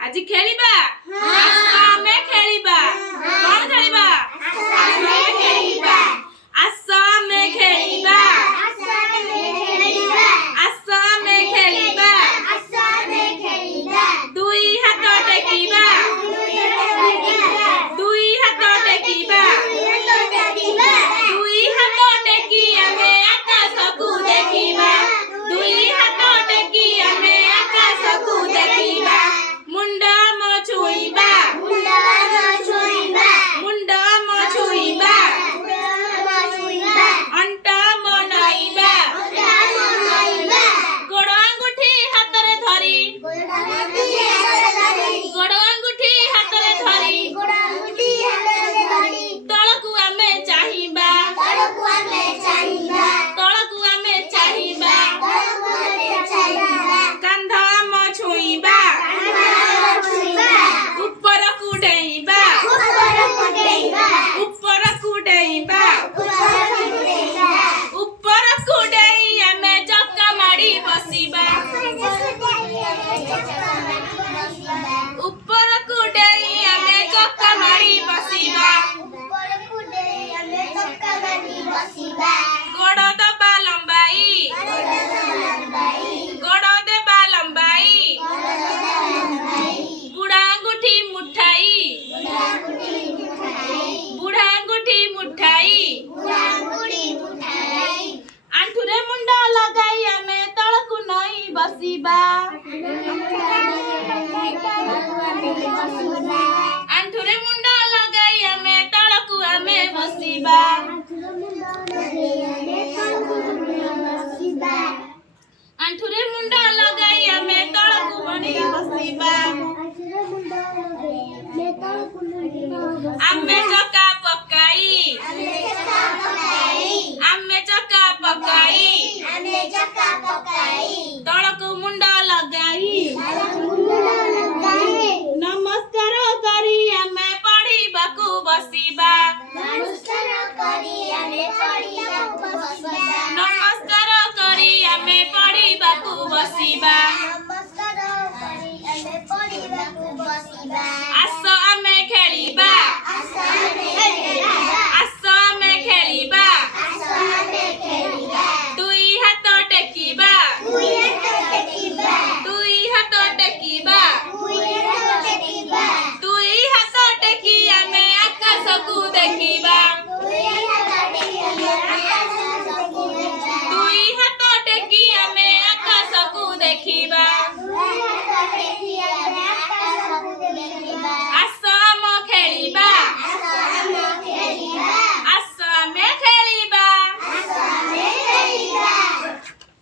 আজি খেলিবা ଆମେ ଖେଳିବା କଣ ଖେଳିବା ଆସ ଆମେ ଖେଳିବା ଆସ ଆମେ ଖେଳିବା ଦୁଇ ହାତ ଟେକିବା ଦୁଇ ହାତ ଟେକିବା ଦୁଇ ହାତ ଟେକି ଆମେ ଆକାଶକୁ ଦେଖିବା ଦୁଇ ହାତ ଟେକି ଆମେ ଆକାଶକୁ ଦେଖିବା ମୁଣ୍ଡ ମୋ ଛୁଇଁବା ମୁଣ୍ଡ ମୋ ଛୁଇଁବା ଅଣ୍ଟ ମୋ ନଇଁବା ଗୋଡ଼ ଆଙ୍ଗୁଠି ହାତରେ ଧରି ଗୋଡ଼ ଆଙ୍ଗୁଠି ହାତରେ ଧରି ତଳକୁ ଆମେ ଚାହିଁବା ତଳକୁ ଆମେ ଚାହିଁବା କାନ୍ଧ ମୋ ଛୁଇଁବା ଉପରକୁ ଡେଇଁବା ଉପରକୁ ଡେଇଁବା ଉପରକୁ ଡେଇଁ ଆମେ ଚକା ମାଡ଼ି ବସିବା ଉପରକୁ ଡେଇଁ ଆମେ ଚକା ମାଡ଼ି ବସିବା ଗୋଡ଼ ଦବା ଲମ୍ବାଇ ଗୋଡ଼ ଦେବା ଲମ୍ବାଇ ବୁଢ଼ା ଆଙ୍ଗୁଠି ମୁଠାଇ ବୁଢ଼ା ଆଙ୍ଗୁଠି ମୁଠାଇ ଆଣ୍ଠୁରେ ମୁଣ୍ଡ ଲଗାଇ ଆମେ ତଳକୁ ନଇଁ ବସିବା ଆଣ୍ଠୁରେ ମୁଣ୍ଡ ଲଗାଇ ଆମେ ତଳକୁ ଆମେ ବସିବା ଆଣ୍ଠୁରେ ମୁଣ୍ଡ ଲଗାଇ ଆମେ ତଳକୁ ନଇଁ ବସିବା ଆମେ ଚକା ପକାଇ ଆମେ ଚକା ପକାଇ ତଳକୁ ମୁଣ୍ଡ ଲଗାଇ ନମସ୍କାର କରି ଆମେ ପଢ଼ିବାକୁ ବସିବା ନମସ୍କାର କରି ଆମେ ପଢ଼ିବାକୁ ବସିବା